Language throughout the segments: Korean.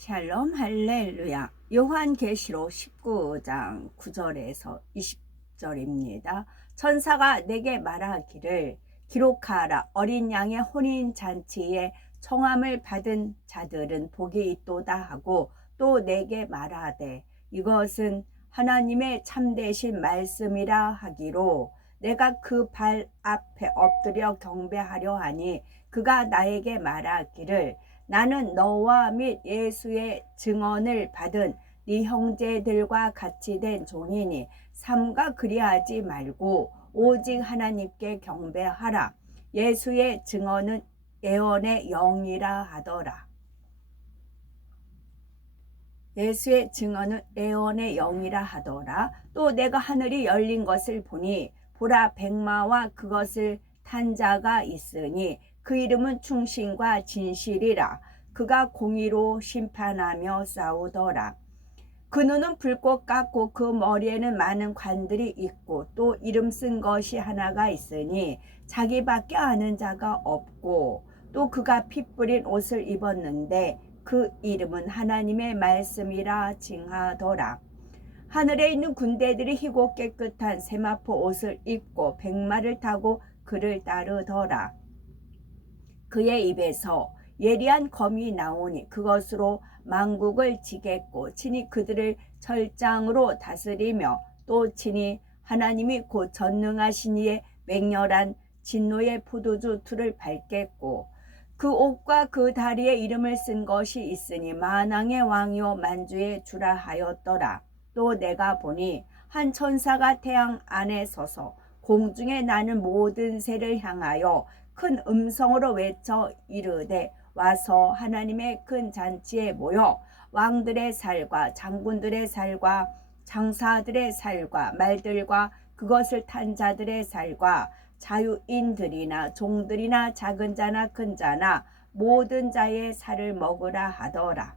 샬롬 할렐루야. 요한계시록 19장 9절에서 20절입니다. 천사가 내게 말하기를 기록하라. 어린 양의 혼인 잔치에 청함을 받은 자들은 복이 있도다 하고, 또 내게 말하되 이것은 하나님의 참되신 말씀이라 하기로, 내가 그 발 앞에 엎드려 경배하려 하니 그가 나에게 말하기를 나는 너와 및 예수의 증언을 받은 네 형제들과 같이 된 종이니 삼가 그리하지 말고 오직 하나님께 경배하라. 예수의 증언은 예언의 영이라 하더라. 예수의 증언은 예언의 영이라 하더라. 또 내가 하늘이 열린 것을 보니 보라, 백마와 그것을 탄 자가 있으니 그 이름은 충신과 진실이라. 그가 공의로 심판하며 싸우더라. 그 눈은 불꽃 같고 그 머리에는 많은 관들이 있고, 또 이름 쓴 것이 하나가 있으니 자기밖에 아는 자가 없고, 또 그가 피 뿌린 옷을 입었는데 그 이름은 하나님의 말씀이라 징하더라. 하늘에 있는 군대들이 희고 깨끗한 세마포 옷을 입고 백마를 타고 그를 따르더라. 그의 입에서 예리한 검이 나오니 그것으로 만국을 지겠고, 친히 그들을 철장으로 다스리며, 또 친히 하나님이 곧 전능하신 이의 맹렬한 진노의 포도주 틀을 밟겠고, 그 옷과 그 다리에 이름을 쓴 것이 있으니 만왕의 왕이요 만주의 주라 하였더라. 또 내가 보니 한 천사가 태양 안에 서서 공중에 나는 모든 새를 향하여 큰 음성으로 외쳐 이르되 와서 하나님의 큰 잔치에 모여 왕들의 살과 장군들의 살과 장사들의 살과 말들과 그것을 탄 자들의 살과 자유인들이나 종들이나 작은 자나 큰 자나 모든 자의 살을 먹으라 하더라.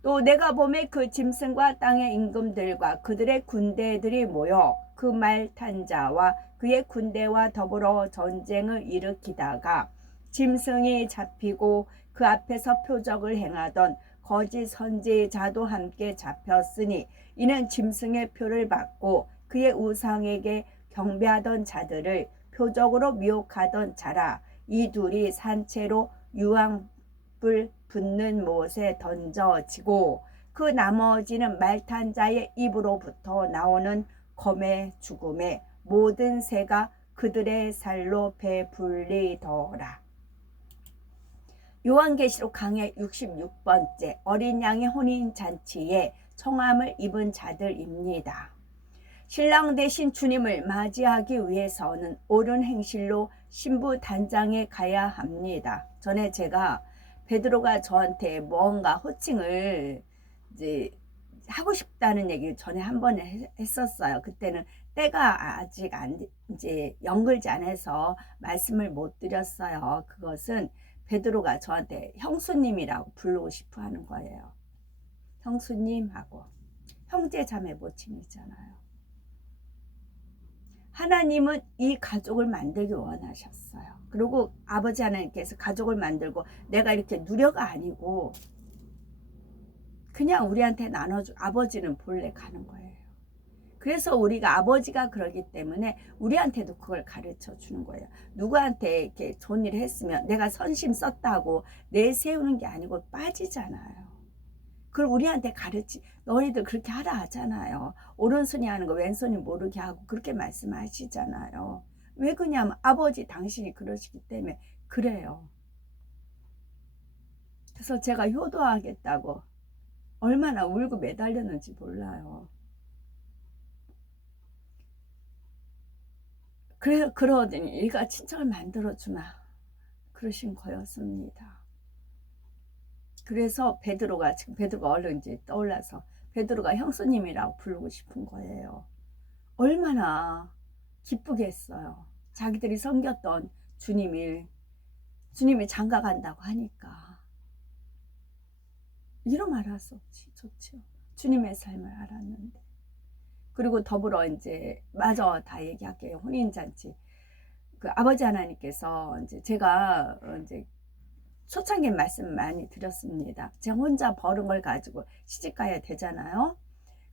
또 내가 보매 그 짐승과 땅의 임금들과 그들의 군대들이 모여 그 말 탄 자와 그의 군대와 더불어 전쟁을 일으키다가 짐승이 잡히고 그 앞에서 표적을 행하던 거짓 선지자도 함께 잡혔으니, 이는 짐승의 표를 받고 그의 우상에게 경배하던 자들을 표적으로 미혹하던 자라. 이 둘이 산채로 유황불 붙는 못에 던져지고, 그 나머지는 말탄 자의 입으로부터 나오는 검의 죽음에 모든 새가 그들의 살로 배불리더라. 요한계시록 강해 66번째 어린 양의 혼인 잔치에 청함을 입은 자들입니다. 신랑 되신 주님을 맞이하기 위해서는 옳은 행실로 신부 단장에 가야 합니다. 전에 제가 베드로가 저한테 뭔가 호칭을 이제 하고 싶다는 얘기를 전에 한 번 했었어요. 그때는 때가 아직 이제 연글지 않아서 말씀을 못 드렸어요. 그것은 베드로가 저한테 형수님이라고 부르고 싶어 하는 거예요. 형수님하고 형제 자매 모칭이잖아요. 하나님은 이 가족을 만들기 원하셨어요. 그리고 아버지 하나님께서 가족을 만들고 내가 이렇게 누려가 아니고 그냥 우리한테 나눠주, 아버지는 본래 가는 거예요. 그래서 우리가 아버지가 그러기 때문에 우리한테도 그걸 가르쳐 주는 거예요. 누구한테 이렇게 좋은 일을 했으면 내가 선심 썼다고 내세우는 게 아니고 빠지잖아요. 그걸 우리한테 너희들 그렇게 하라 하잖아요. 오른손이 하는 거 왼손이 모르게 하고 그렇게 말씀하시잖아요. 왜 그러냐면 아버지 당신이 그러시기 때문에 그래요. 그래서 제가 효도하겠다고 얼마나 울고 매달렸는지 몰라요. 그래서 그러더니 얘가 친척을 만들어주마 그러신 거였습니다. 그래서 지금 베드로가 얼른 이제 떠올라서 베드로가 형수님이라고 부르고 싶은 거예요. 얼마나 기쁘겠어요. 자기들이 섬겼던 주님이 장가 간다고 하니까. 이런 말 할 수 없지. 좋죠. 주님의 삶을 알았는데. 그리고 더불어 이제 마저 다 얘기할게요. 혼인잔치. 그 아버지 하나님께서 이제 제가 이제 초창기 말씀 많이 드렸습니다. 제가 혼자 버는 걸 가지고 시집 가야 되잖아요.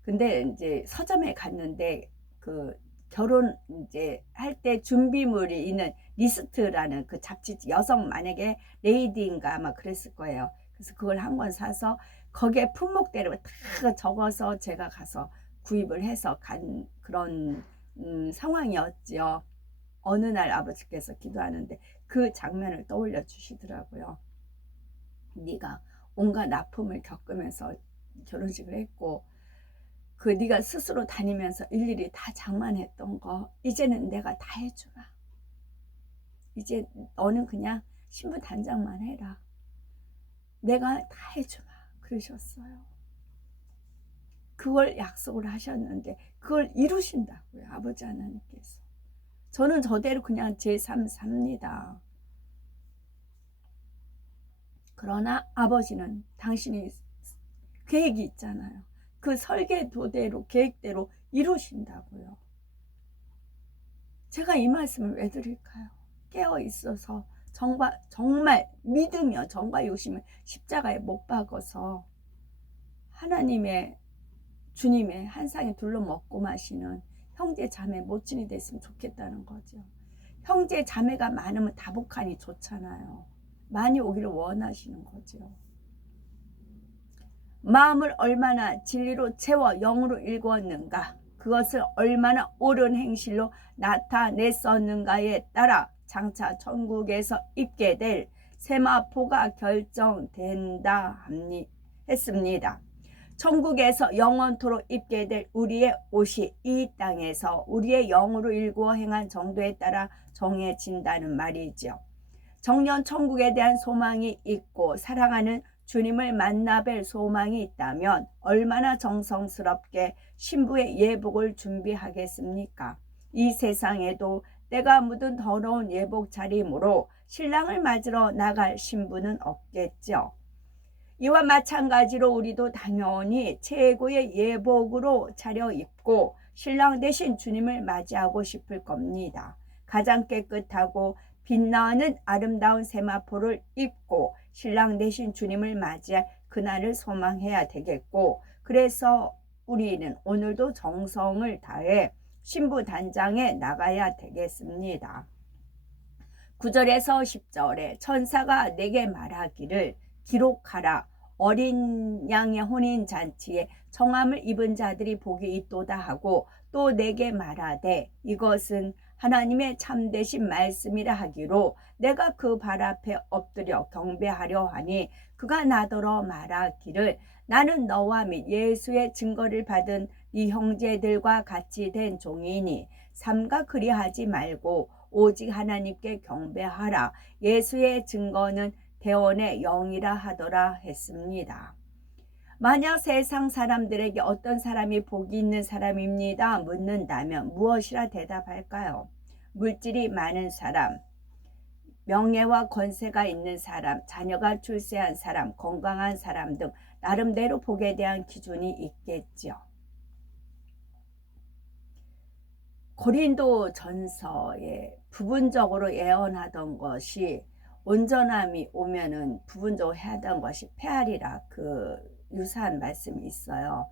근데 이제 서점에 갔는데 그 결혼 이제 할 때 준비물이 있는 리스트라는 그 잡지, 여성 만약에 레이디인가 아마 그랬을 거예요. 그래서 그걸 한 권 사서 거기에 품목대로 다 적어서 제가 가서 구입을 해서 간 그런 상황이었죠. 어느 날 아버지께서 기도하는데 그 장면을 떠올려 주시더라고요. 네가 온갖 아픔을 겪으면서 결혼식을 했고 그 네가 스스로 다니면서 일일이 다 장만했던 거 이제는 내가 다 해주라. 이제 너는 그냥 신부 단장만 해라. 내가 다 해주마. 그러셨어요. 그걸 약속을 하셨는데 그걸 이루신다고요. 아버지 하나님께서. 저는 저대로 그냥 제 삶 삽니다. 그러나 아버지는 당신이 계획이 있잖아요. 그 설계도대로 계획대로 이루신다고요. 제가 이 말씀을 왜 드릴까요? 깨어 있어서 정말 믿으며 정과 욕심을 십자가에 못 박아서 하나님의 주님의 한 상에 둘러 먹고 마시는 형제 자매 모친이 됐으면 좋겠다는 거죠. 형제 자매가 많으면 다복하니 좋잖아요. 많이 오기를 원하시는 거죠. 마음을 얼마나 진리로 채워 영으로 일구었는가, 그것을 얼마나 옳은 행실로 나타냈었는가에 따라 장차 천국에서 입게 될 세마포가 결정된다 했습니다. 천국에서 영원토록 입게 될 우리의 옷이 이 땅에서 우리의 영으로 일구어 행한 정도에 따라 정해진다는 말이죠. 정년 천국에 대한 소망이 있고 사랑하는 주님을 만나뵐 소망이 있다면 얼마나 정성스럽게 신부의 예복을 준비하겠습니까? 이 세상에도 때가 묻은 더러운 예복 차림으로 신랑을 맞으러 나갈 신부는 없겠죠. 이와 마찬가지로 우리도 당연히 최고의 예복으로 차려입고 신랑 대신 주님을 맞이하고 싶을 겁니다. 가장 깨끗하고 빛나는 아름다운 세마포를 입고 신랑 대신 주님을 맞이할 그날을 소망해야 되겠고, 그래서 우리는 오늘도 정성을 다해 신부 단장에 나가야 되겠습니다. 9절에서 10절에 천사가 내게 말하기를 기록하라. 어린 양의 혼인잔치에 청함을 입은 자들이 복이 있도다 하고 또 내게 말하되 이것은 하나님의 참되신 말씀이라 하기로 내가 그 발 앞에 엎드려 경배하려 하니 그가 나더러 말하기를 나는 너와 및 예수의 증거를 받은 네 형제들과 같이 된 종이니 삼가 그리하지 말고 오직 하나님께 경배하라. 예수의 증거는 대원의 영이라 하더라 했습니다. 만약 세상 사람들에게 어떤 사람이 복이 있는 사람입니다 묻는다면 무엇이라 대답할까요? 물질이 많은 사람, 명예와 권세가 있는 사람, 자녀가 출세한 사람, 건강한 사람 등 나름대로 복에 대한 기준이 있겠죠. 고린도 전서에 부분적으로 예언하던 것이 온전함이 오면은 부분적으로 해야 하던 것이 폐하리라, 그 유사한 말씀이 있어요.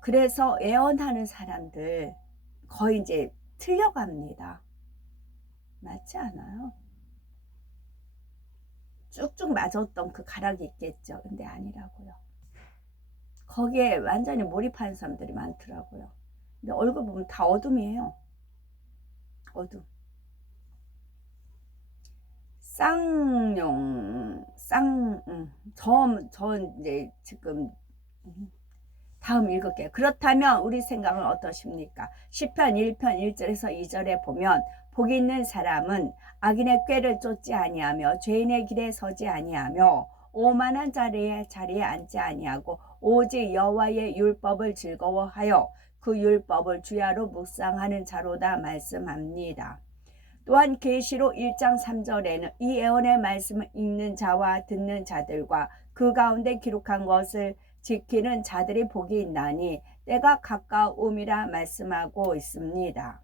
그래서 예언하는 사람들 거의 이제 틀려갑니다. 맞지 않아요? 쭉쭉 맞았던 그 가락이 있겠죠. 근데 아니라고요. 거기에 완전히 몰입하는 사람들이 많더라고요. 근데 얼굴 보면 다 어둠이에요. 어둠. 쌍용, 저 이제 지금 다음 읽을게요. 그렇다면 우리 생각은 어떠십니까? 시편 1편 1절에서 2절에 보면 복이 있는 사람은 악인의 꾀를 쫓지 아니하며 죄인의 길에 서지 아니하며 오만한 자리에 앉지 아니하고 오직 여호와의 율법을 즐거워하여 그 율법을 주야로 묵상하는 자로다 말씀합니다. 또한 계시록 1장 3절에는 이 예언의 말씀을 읽는 자와 듣는 자들과 그 가운데 기록한 것을 지키는 자들이 복이 있나니 때가 가까움이라 말씀하고 있습니다.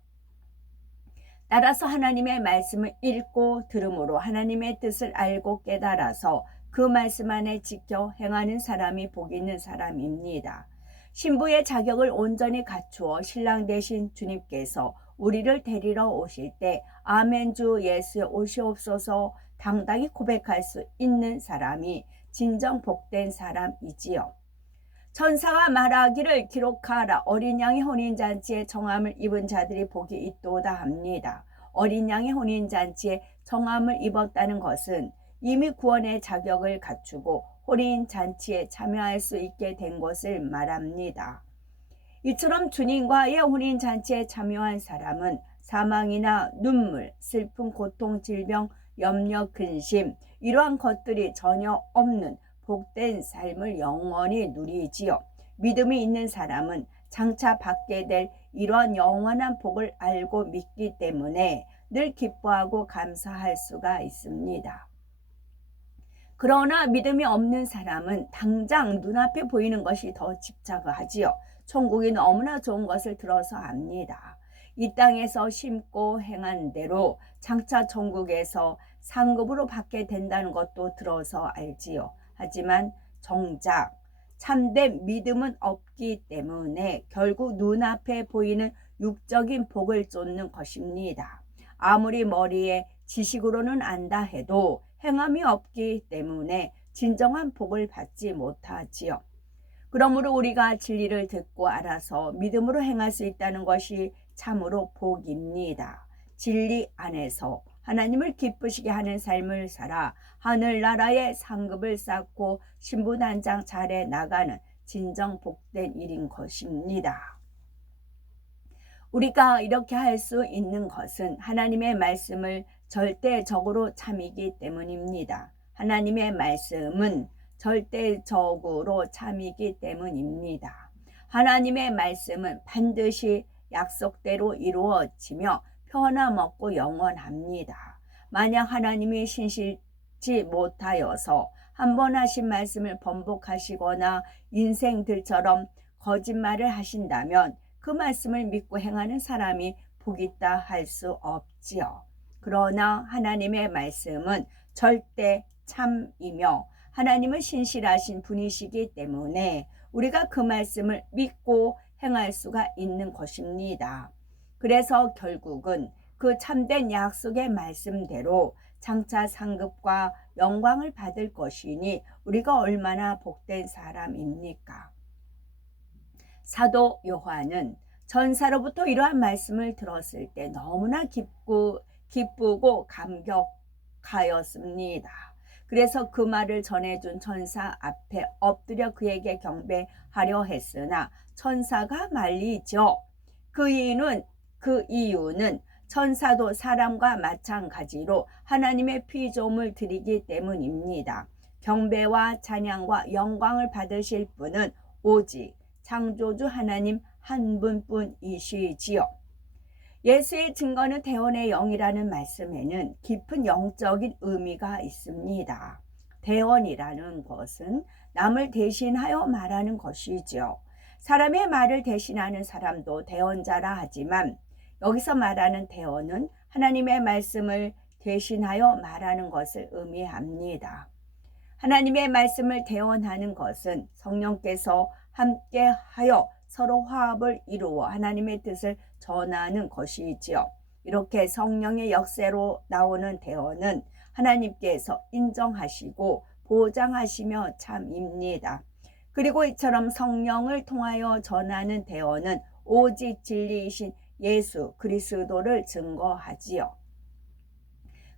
따라서 하나님의 말씀을 읽고 들음으로 하나님의 뜻을 알고 깨달아서 그 말씀 안에 지켜 행하는 사람이 복 있는 사람입니다. 신부의 자격을 온전히 갖추어 신랑 되신 주님께서 우리를 데리러 오실 때 아멘 주 예수여 오시옵소서 당당히 고백할 수 있는 사람이 진정 복된 사람이지요. 천사가 말하기를 기록하라 어린 양의 혼인잔치에 정함을 입은 자들이 복이 있도다 합니다. 어린 양의 혼인잔치에 정함을 입었다는 것은 이미 구원의 자격을 갖추고 혼인잔치에 참여할 수 있게 된 것을 말합니다. 이처럼 주님과의 혼인잔치에 참여한 사람은 사망이나 눈물, 슬픔, 고통, 질병, 염려, 근심 이러한 것들이 전혀 없는 복된 삶을 영원히 누리지요. 믿음이 있는 사람은 장차 받게 될 이러한 영원한 복을 알고 믿기 때문에 늘 기뻐하고 감사할 수가 있습니다. 그러나 믿음이 없는 사람은 당장 눈앞에 보이는 것이 더 집착을 하지요. 천국이 너무나 좋은 것을 들어서 압니다. 이 땅에서 심고 행한 대로 장차 천국에서 상급으로 받게 된다는 것도 들어서 알지요. 하지만 정작 참된 믿음은 없기 때문에 결국 눈앞에 보이는 육적인 복을 쫓는 것입니다. 아무리 머리에 지식으로는 안다 해도 행함이 없기 때문에 진정한 복을 받지 못하지요. 그러므로 우리가 진리를 듣고 알아서 믿음으로 행할 수 있다는 것이 참으로 복입니다. 진리 안에서 하나님을 기쁘시게 하는 삶을 살아 하늘나라의 상급을 쌓고 신부단장 잘해 나가는 진정 복된 일인 것입니다. 우리가 이렇게 할 수 있는 것은 하나님의 말씀을 절대적으로 참이기 때문입니다. 하나님의 말씀은 절대적으로 참이기 때문입니다. 하나님의 말씀은 반드시 약속대로 이루어지며 변함없고 영원합니다. 만약 하나님이 신실치 못하여서 한 번 하신 말씀을 번복하시거나 인생들처럼 거짓말을 하신다면 그 말씀을 믿고 행하는 사람이 복 있다 할 수 없지요. 그러나 하나님의 말씀은 절대 참이며 하나님은 신실하신 분이시기 때문에 우리가 그 말씀을 믿고 행할 수가 있는 것입니다. 그래서 결국은 그 참된 약속의 말씀대로 장차 상급과 영광을 받을 것이니 우리가 얼마나 복된 사람입니까? 사도 요한은 전사로부터 이러한 말씀을 들었을 때 너무나 기쁘고 감격하였습니다. 그래서 그 말을 전해준 천사 앞에 엎드려 그에게 경배하려 했으나 천사가 말리죠. 그 이유는 천사도 사람과 마찬가지로 하나님의 피조물 드리기 때문입니다. 경배와 찬양과 영광을 받으실 분은 오직 창조주 하나님 한 분뿐이시지요. 예수의 증거는 대원의 영이라는 말씀에는 깊은 영적인 의미가 있습니다. 대원이라는 것은 남을 대신하여 말하는 것이죠. 사람의 말을 대신하는 사람도 대언자라 하지만 여기서 말하는 대언은 하나님의 말씀을 대신하여 말하는 것을 의미합니다. 하나님의 말씀을 대언하는 것은 성령께서 함께하여 서로 화합을 이루어 하나님의 뜻을 전하는 것이지요. 이렇게 성령의 역사로 나오는 대언은 하나님께서 인정하시고 보장하시며 참입니다. 그리고 이처럼 성령을 통하여 전하는 대언은 오직 진리이신 예수 그리스도를 증거하지요.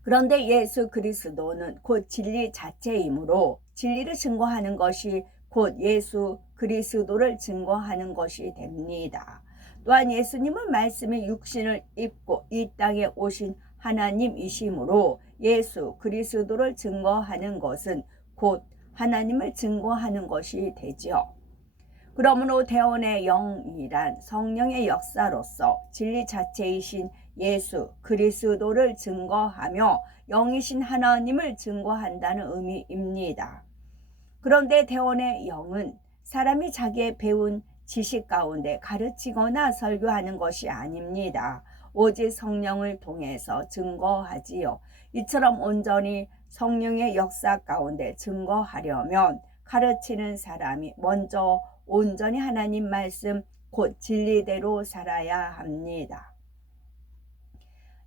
그런데 예수 그리스도는 곧 진리 자체이므로 진리를 증거하는 것이 곧 예수 그리스도를 증거하는 것이 됩니다. 또한 예수님은 말씀의 육신을 입고 이 땅에 오신 하나님이시므로 예수 그리스도를 증거하는 것은 곧 하나님을 증거하는 것이 되지요. 그러므로 대원의 영이란 성령의 역사로서 진리 자체이신 예수 그리스도를 증거하며 영이신 하나님을 증거한다는 의미입니다. 그런데 대원의 영은 사람이 자기의 배운 지식 가운데 가르치거나 설교하는 것이 아닙니다. 오직 성령을 통해서 증거하지요. 이처럼 온전히 성령의 역사 가운데 증거하려면 가르치는 사람이 먼저 온전히 하나님 말씀 곧 진리대로 살아야 합니다.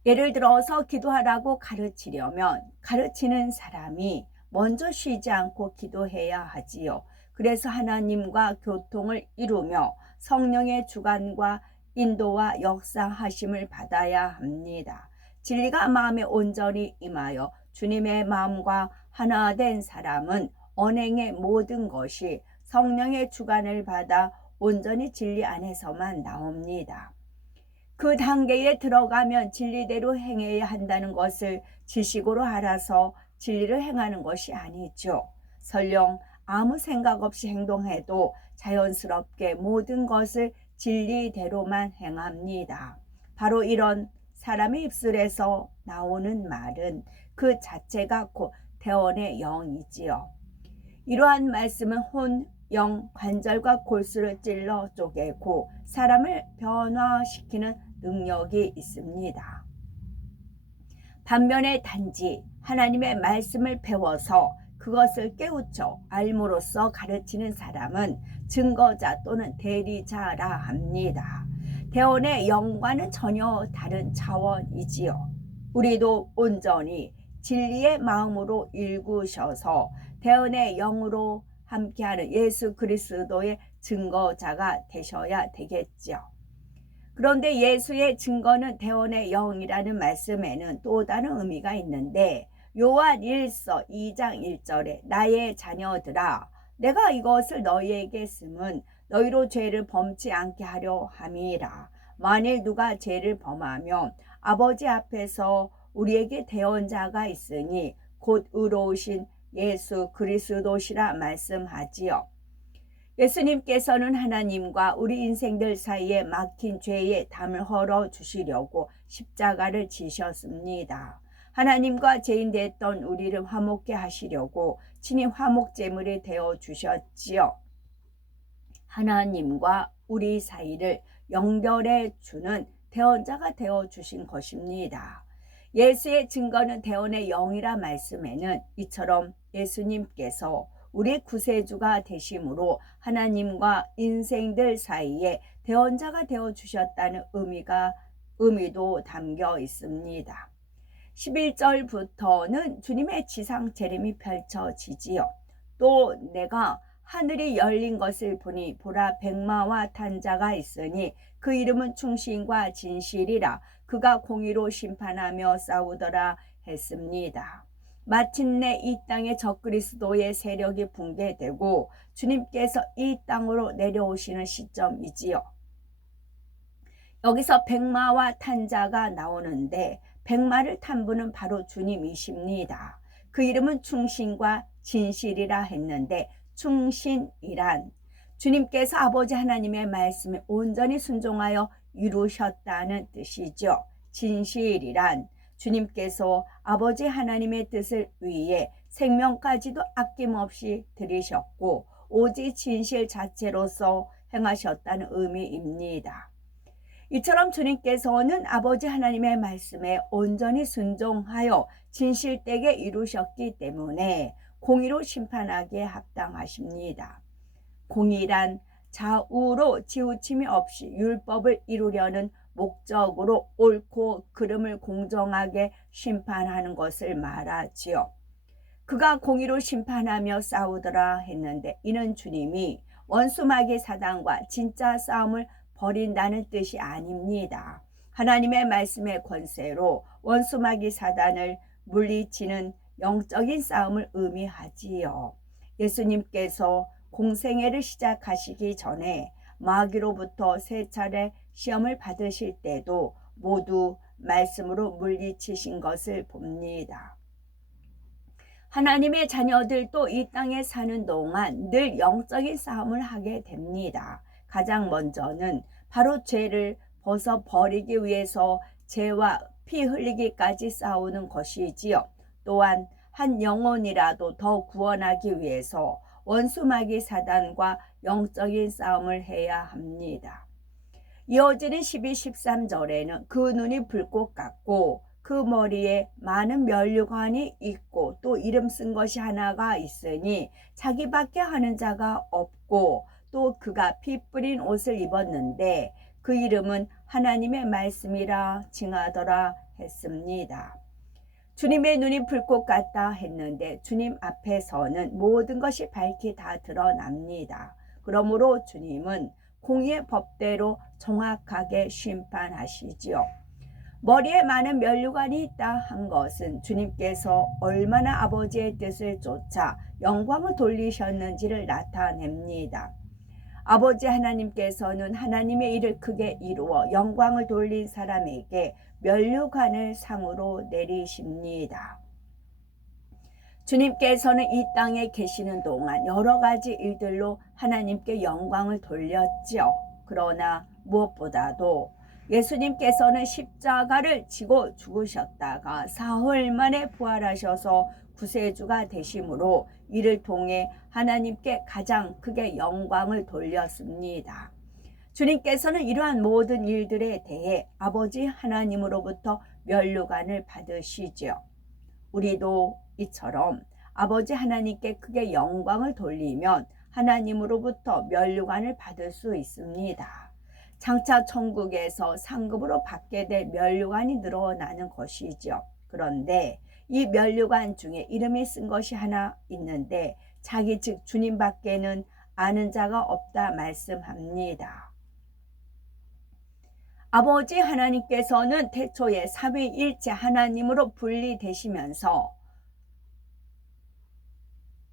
예를 들어서 기도하라고 가르치려면 가르치는 사람이 먼저 쉬지 않고 기도해야 하지요. 그래서 하나님과 교통을 이루며 성령의 주관과 인도와 역사하심을 받아야 합니다. 진리가 마음에 온전히 임하여 주님의 마음과 하나 된 사람은 언행의 모든 것이 성령의 주관을 받아 온전히 진리 안에서만 나옵니다. 그 단계에 들어가면 진리대로 행해야 한다는 것을 지식으로 알아서 진리를 행하는 것이 아니죠. 설령 아무 생각 없이 행동해도 자연스럽게 모든 것을 진리대로만 행합니다. 바로 이런 사람의 입술에서 나오는 말은 그 자체가 곧 대언의 영이지요. 이러한 말씀은 혼, 영, 관절과 골수를 찔러 쪼개고 사람을 변화시키는 능력이 있습니다. 반면에 단지 하나님의 말씀을 배워서 그것을 깨우쳐 알므로써 가르치는 사람은 증거자 또는 대리자라 합니다. 대언의 영과는 전혀 다른 차원이지요. 우리도 온전히 진리의 마음으로 일구셔서 대언의 영으로 함께하는 예수 그리스도의 증거자가 되셔야 되겠죠. 그런데 예수의 증거는 대언의 영이라는 말씀에는 또 다른 의미가 있는데 요한 1서 2장 1절에 나의 자녀들아 내가 이것을 너희에게 쓰면 너희로 죄를 범치 않게 하려 함이라. 만일 누가 죄를 범하면 아버지 앞에서 우리에게 대언자가 있으니 곧 의로우신 예수 그리스도시라 말씀하지요. 예수님께서는 하나님과 우리 인생들 사이에 막힌 죄의 담을 헐어 주시려고 십자가를 지셨습니다. 하나님과 죄인 됐던 우리를 화목케 하시려고 친히 화목제물이 되어 주셨지요. 하나님과 우리 사이를 연결해 주는 대언자가 되어 주신 것입니다. 예수의 증거는 대언의 영이라 말씀에는 이처럼 예수님께서 우리 구세주가 되심으로 하나님과 인생들 사이에 대언자가 되어 주셨다는 의미도 담겨 있습니다. 11절부터는 주님의 지상 재림이 펼쳐지지요. 또 내가 하늘이 열린 것을 보니 보라 백마와 탄 자가 있으니 그 이름은 충신과 진실이라 그가 공의로 심판하며 싸우더라 했습니다. 마침내 이 땅에 적그리스도의 세력이 붕괴되고 주님께서 이 땅으로 내려오시는 시점이지요. 여기서 백마와 탄 자가 나오는데 백마를 탄 분은 바로 주님이십니다. 그 이름은 충신과 진실이라 했는데 충신이란 주님께서 아버지 하나님의 말씀에 온전히 순종하여 이루셨다는 뜻이죠. 진실이란 주님께서 아버지 하나님의 뜻을 위해 생명까지도 아낌없이 드리셨고 오직 진실 자체로서 행하셨다는 의미입니다. 이처럼 주님께서는 아버지 하나님의 말씀에 온전히 순종하여 진실되게 이루셨기 때문에 공의로 심판하기에 합당하십니다. 공의란 좌우로 치우침이 없이 율법을 이루려는 목적으로 옳고 그름을 공정하게 심판하는 것을 말하지요. 그가 공의로 심판하며 싸우더라 했는데 이는 주님이 원수마귀 사단과 진짜 싸움을 벌인다는 뜻이 아닙니다. 하나님의 말씀의 권세로 원수마귀 사단을 물리치는 영적인 싸움을 의미하지요. 예수님께서 공생애를 시작하시기 전에 마귀로부터 3차례 시험을 받으실 때도 모두 말씀으로 물리치신 것을 봅니다. 하나님의 자녀들도 이 땅에 사는 동안 늘 영적인 싸움을 하게 됩니다. 가장 먼저는 바로 죄를 벗어버리기 위해서 죄와 피 흘리기까지 싸우는 것이지요. 또한 한 영혼이라도 더 구원하기 위해서 원수마귀 사단과 영적인 싸움을 해야 합니다. 이어지는 12, 13절에는 그 눈이 불꽃 같고 그 머리에 많은 면류관이 있고 또 이름 쓴 것이 하나가 있으니 자기밖에 하는 자가 없고 또 그가 피 뿌린 옷을 입었는데 그 이름은 하나님의 말씀이라 칭하더라 했습니다. 주님의 눈이 불꽃 같다 했는데 주님 앞에서는 모든 것이 밝히 다 드러납니다. 그러므로 주님은 공의의 법대로 정확하게 심판하시지요. 머리에 많은 면류관이 있다 한 것은 주님께서 얼마나 아버지의 뜻을 쫓아 영광을 돌리셨는지를 나타냅니다. 아버지 하나님께서는 하나님의 일을 크게 이루어 영광을 돌린 사람에게 면류관을 상으로 내리십니다. 주님께서는 이 땅에 계시는 동안 여러 가지 일들로 하나님께 영광을 돌렸지요. 그러나 무엇보다도 예수님께서는 십자가를 지고 죽으셨다가 사흘 만에 부활하셔서 구세주가 되심으로 이를 통해 하나님께 가장 크게 영광을 돌렸습니다. 주님께서는 이러한 모든 일들에 대해 아버지 하나님으로부터 면류관을 받으시지요. 우리도 이처럼 아버지 하나님께 크게 영광을 돌리면 하나님으로부터 면류관을 받을 수 있습니다. 장차 천국에서 상급으로 받게 될 면류관이 늘어나는 것이죠. 그런데 이 면류관 중에 이름이 쓴 것이 하나 있는데 자기 즉 주님밖에는 아는 자가 없다 말씀합니다. 아버지 하나님께서는 태초에 삼위일체 하나님으로 분리되시면서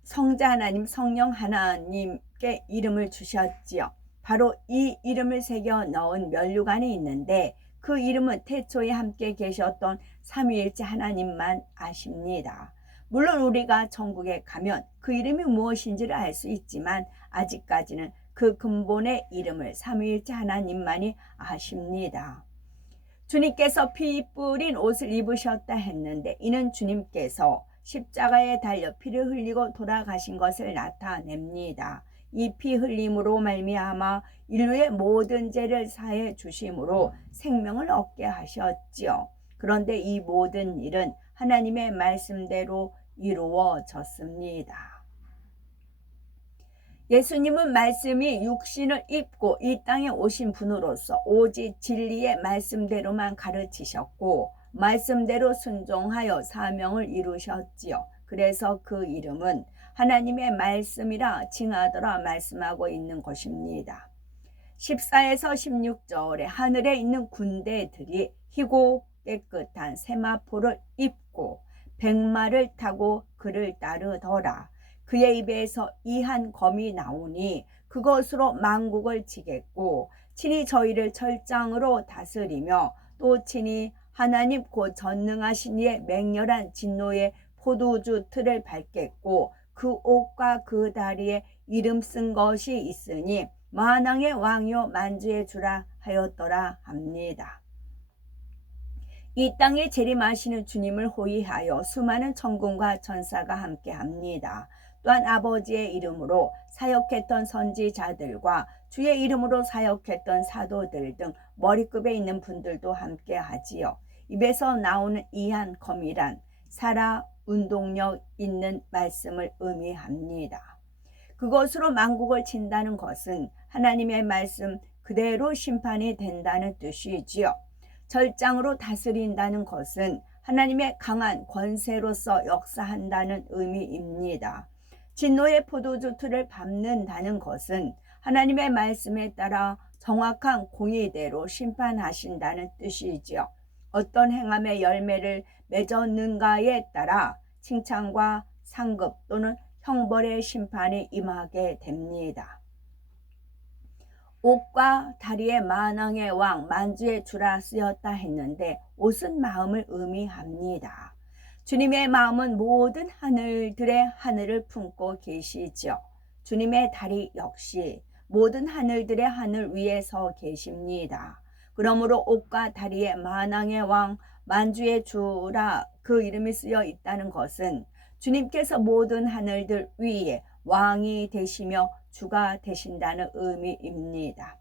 성자 하나님, 성령 하나님께 이름을 주셨지요. 바로 이 이름을 새겨 넣은 면류관이 있는데 그 이름은 태초에 함께 계셨던 삼위일체 하나님만 아십니다. 물론 우리가 천국에 가면 그 이름이 무엇인지를 알 수 있지만 아직까지는 그 근본의 이름을 삼위일체 하나님만이 아십니다. 주님께서 피 뿌린 옷을 입으셨다 했는데 이는 주님께서 십자가에 달려 피를 흘리고 돌아가신 것을 나타냅니다. 이 피 흘림으로 말미암아 인류의 모든 죄를 사해 주심으로 생명을 얻게 하셨지요. 그런데 이 모든 일은 하나님의 말씀대로 이루어졌습니다. 예수님은 말씀이 육신을 입고 이 땅에 오신 분으로서 오직 진리의 말씀대로만 가르치셨고 말씀대로 순종하여 사명을 이루셨지요. 그래서 그 이름은 하나님의 말씀이라 칭하더라 말씀하고 있는 것입니다. 14에서 16절에 하늘에 있는 군대들이 희고 깨끗한 세마포를 입고 백마를 타고 그를 따르더라. 그의 입에서 이한 검이 나오니 그것으로 만국을 치겠고 친히 저희를 철장으로 다스리며 또 친히 하나님 곧 전능하신 이의 맹렬한 진노의 포도주 틀을 밟겠고 그 옷과 그 다리에 이름 쓴 것이 있으니 만왕의 왕이요 만주의 주라 하였더라 합니다. 이 땅에 재림하시는 주님을 호위하여 수많은 천군과 천사가 함께합니다. 또한 아버지의 이름으로 사역했던 선지자들과 주의 이름으로 사역했던 사도들 등 머리급에 있는 분들도 함께하지요. 입에서 나오는 이한 검이란 살아 운동력 있는 말씀을 의미합니다. 그것으로 만국을 친다는 것은 하나님의 말씀 그대로 심판이 된다는 뜻이지요. 절장으로 다스린다는 것은 하나님의 강한 권세로서 역사한다는 의미입니다. 진노의 포도주 틀을 밟는다는 것은 하나님의 말씀에 따라 정확한 공의대로 심판하신다는 뜻이지요. 어떤 행함의 열매를 맺었는가에 따라 칭찬과 상급 또는 형벌의 심판이 임하게 됩니다. 옷과 다리에 만왕의 왕 만주의 주라 쓰였다 했는데 옷은 마음을 의미합니다. 주님의 마음은 모든 하늘들의 하늘을 품고 계시죠. 주님의 다리 역시 모든 하늘들의 하늘 위에 서 계십니다. 그러므로 옷과 다리에 만왕의 왕 만주의 주라 그 이름이 쓰여 있다는 것은 주님께서 모든 하늘들 위에 왕이 되시며 주가 되신다는 의미입니다.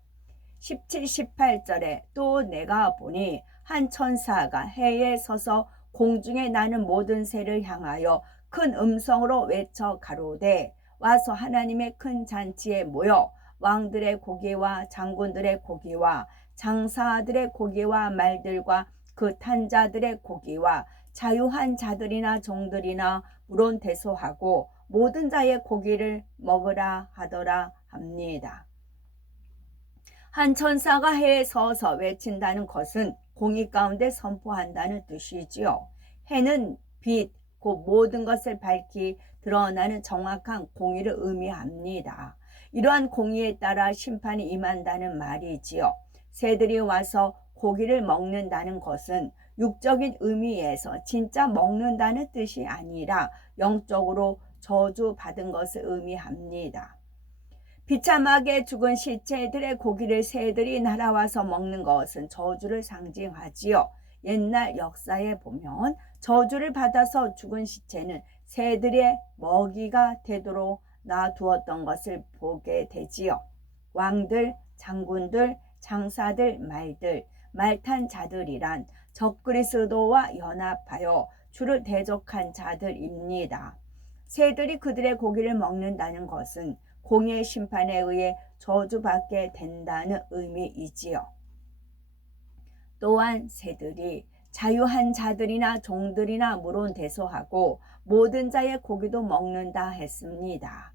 17, 18절에 또 내가 보니 한 천사가 해에 서서 공중에 나는 모든 새를 향하여 큰 음성으로 외쳐 가로되 와서 하나님의 큰 잔치에 모여 왕들의 고기와 장군들의 고기와 장사들의 고기와 말들과 그 탄 자들의 고기와 자유한 자들이나 종들이나 물론 대소하고 모든 자의 고기를 먹으라 하더라 합니다. 한 천사가 해에 서서 외친다는 것은 공의 가운데 선포한다는 뜻이지요. 해는 빛, 곧 모든 것을 밝히 드러나는 정확한 공의를 의미합니다. 이러한 공의에 따라 심판이 임한다는 말이지요. 새들이 와서 고기를 먹는다는 것은 육적인 의미에서 진짜 먹는다는 뜻이 아니라 영적으로 저주받은 것을 의미합니다. 비참하게 죽은 시체들의 고기를 새들이 날아와서 먹는 것은 저주를 상징하지요. 옛날 역사에 보면 저주를 받아서 죽은 시체는 새들의 먹이가 되도록 놔두었던 것을 보게 되지요. 왕들, 장군들, 장사들, 말들, 말탄 자들이란 적그리스도와 연합하여 주를 대적한 자들입니다. 새들이 그들의 고기를 먹는다는 것은 공의 심판에 의해 저주받게 된다는 의미이지요. 또한 새들이 자유한 자들이나 종들이나 물론 대소하고 모든 자의 고기도 먹는다 했습니다.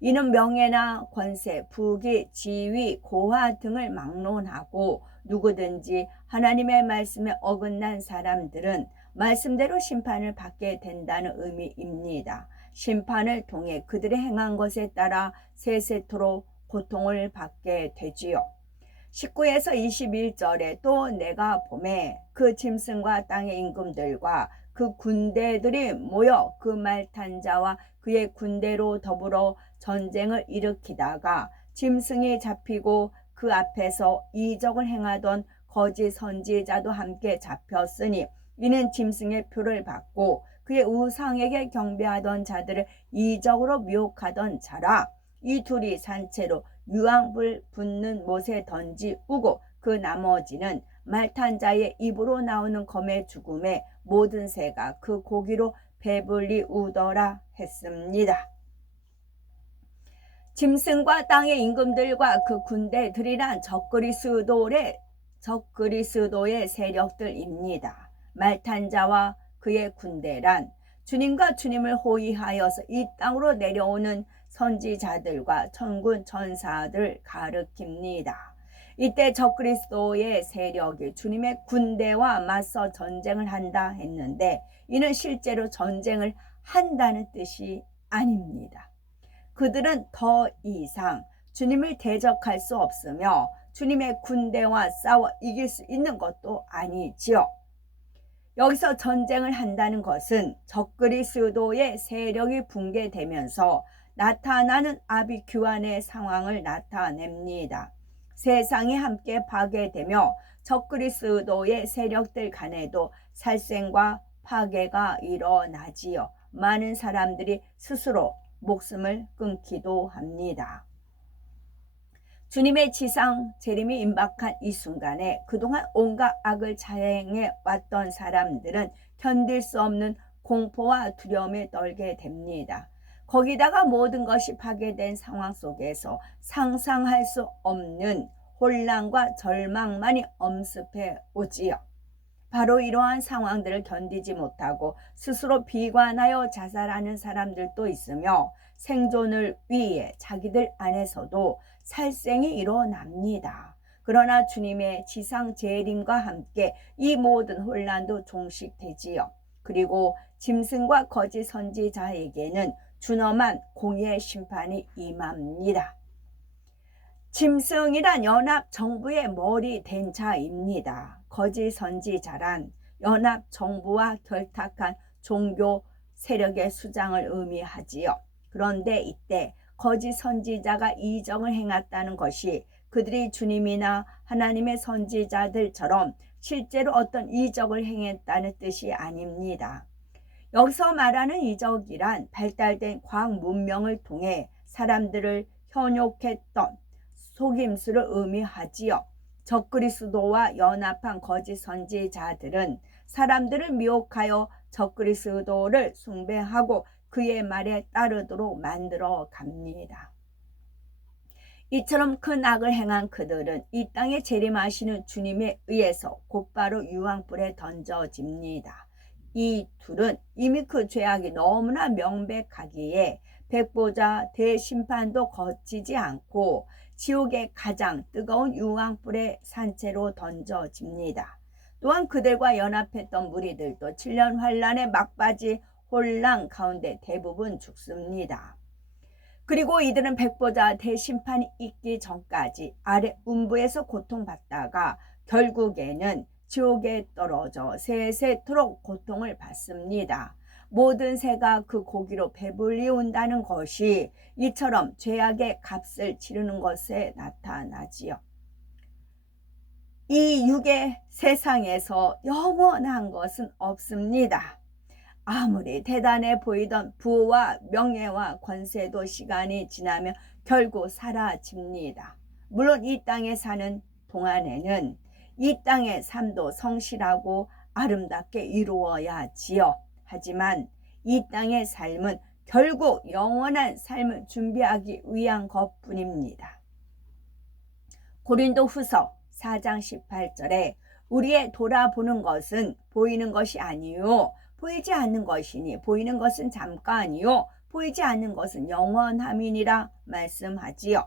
이는 명예나 권세, 부귀, 지위, 고화 등을 막론하고 누구든지 하나님의 말씀에 어긋난 사람들은 말씀대로 심판을 받게 된다는 의미입니다. 심판을 통해 그들의 행한 것에 따라 세세토록 고통을 받게 되지요. 19에서 21절에 또 내가 보매 그 짐승과 땅의 임금들과 그 군대들이 모여 그 말 탄 자와 그의 군대로 더불어 전쟁을 일으키다가 짐승이 잡히고 그 앞에서 이적을 행하던 거짓 선지자도 함께 잡혔으니 이는 짐승의 표를 받고 그의 우상에게 경배하던 자들을 이적으로 미혹하던 자라. 이 둘이 산채로 유황불 붙는 못에 던지우고 그 나머지는 말탄 자의 입으로 나오는 검의 죽음에 모든 새가 그 고기로 배불리 우더라 했습니다. 짐승과 땅의 임금들과 그 군대들이란 적그리스도의 세력들입니다. 말탄 자와 그의 군대란 주님과 주님을 호위하여서 이 땅으로 내려오는 선지자들과 천군 천사들 가리킵니다. 이때 적그리스도의 세력이 주님의 군대와 맞서 전쟁을 한다 했는데 이는 실제로 전쟁을 한다는 뜻이 아닙니다. 그들은 더 이상 주님을 대적할 수 없으며 주님의 군대와 싸워 이길 수 있는 것도 아니지요. 여기서 전쟁을 한다는 것은 적그리스도의 세력이 붕괴되면서 나타나는 아비규환의 상황을 나타냅니다. 세상이 함께 파괴되며 적그리스도의 세력들 간에도 살생과 파괴가 일어나지요. 많은 사람들이 스스로 목숨을 끊기도 합니다. 주님의 지상 재림이 임박한 이 순간에 그동안 온갖 악을 자행해 왔던 사람들은 견딜 수 없는 공포와 두려움에 떨게 됩니다. 거기다가 모든 것이 파괴된 상황 속에서 상상할 수 없는 혼란과 절망만이 엄습해 오지요. 바로 이러한 상황들을 견디지 못하고 스스로 비관하여 자살하는 사람들도 있으며 생존을 위해 자기들 안에서도 살생이 일어납니다. 그러나 주님의 지상 재림과 함께 이 모든 혼란도 종식되지요. 그리고 짐승과 거짓 선지자에게는 준엄한 공의의 심판이 임합니다. 짐승이란 연합 정부의 머리 된 자입니다. 거짓 선지자란 연합 정부와 결탁한 종교 세력의 수장을 의미하지요. 그런데 이때 거짓 선지자가 이적을 행했다는 것이 그들이 주님이나 하나님의 선지자들처럼 실제로 어떤 이적을 행했다는 뜻이 아닙니다. 여기서 말하는 이적이란 발달된 과학 문명을 통해 사람들을 현혹했던 속임수를 의미하지요. 적그리스도와 연합한 거짓 선지자들은 사람들을 미혹하여 적그리스도를 숭배하고 그의 말에 따르도록 만들어 갑니다. 이처럼 큰 악을 행한 그들은 이 땅에 재림하시는 주님에 의해서 곧바로 유황불에 던져집니다. 이 둘은 이미 그 죄악이 너무나 명백하기에 백보자 대심판도 거치지 않고 지옥의 가장 뜨거운 유황불에 산채로 던져집니다. 또한 그들과 연합했던 무리들도 7년 환란의 막바지 혼란 가운데 대부분 죽습니다. 그리고 이들은 백보자 대심판이 있기 전까지 아래 음부에서 고통받다가 결국에는 지옥에 떨어져 세세토록 고통을 받습니다. 모든 새가 그 고기로 배불리 온다는 것이 이처럼 죄악의 값을 치르는 것에 나타나지요. 이 육의 세상에서 영원한 것은 없습니다. 아무리 대단해 보이던 부와 명예와 권세도 시간이 지나면 결국 사라집니다. 물론 이 땅에 사는 동안에는 이 땅의 삶도 성실하고 아름답게 이루어야지요. 하지만 이 땅의 삶은 결국 영원한 삶을 준비하기 위한 것뿐입니다. 고린도후서 4장 18절에 우리의 돌아보는 것은 보이는 것이 아니요 보이지 않는 것이니 보이는 것은 잠깐이요 보이지 않는 것은 영원함이니라 말씀하지요.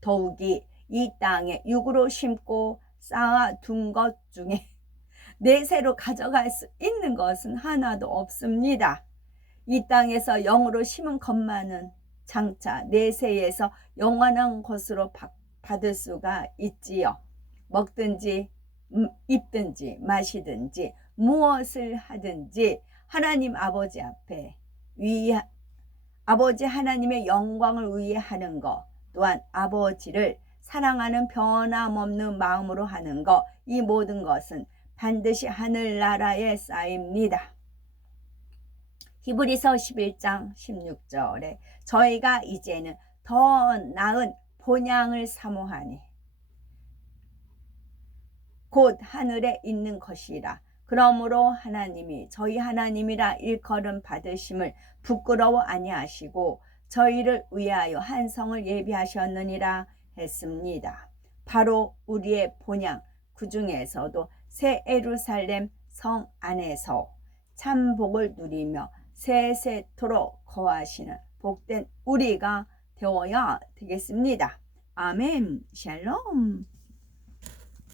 더욱이 이 땅에 육으로 심고 쌓아둔 것 중에 내세로 가져갈 수 있는 것은 하나도 없습니다. 이 땅에서 영으로 심은 것만은 장차 내세에서 영원한 것으로 받을 수가 있지요. 먹든지 입든지 마시든지 무엇을 하든지 하나님 아버지 앞에 아버지 하나님의 영광을 위해 하는 것, 또한 아버지를 사랑하는 변함없는 마음으로 하는 것, 이 모든 것은 반드시 하늘나라에 쌓입니다. 히브리서 11장 16절에 저희가 이제는 더 나은 본향을 사모하니 곧 하늘에 있는 것이라. 그러므로 하나님이 저희 하나님이라 일컬음 받으심을 부끄러워 아니하시고 저희를 위하여 한 성을 예비하셨느니라 했습니다. 바로 우리의 본향, 그 중에서도 새 예루살렘 성 안에서 참 복을 누리며 세세토록 거하시는 복된 우리가 되어야 되겠습니다. 아멘. 샬롬.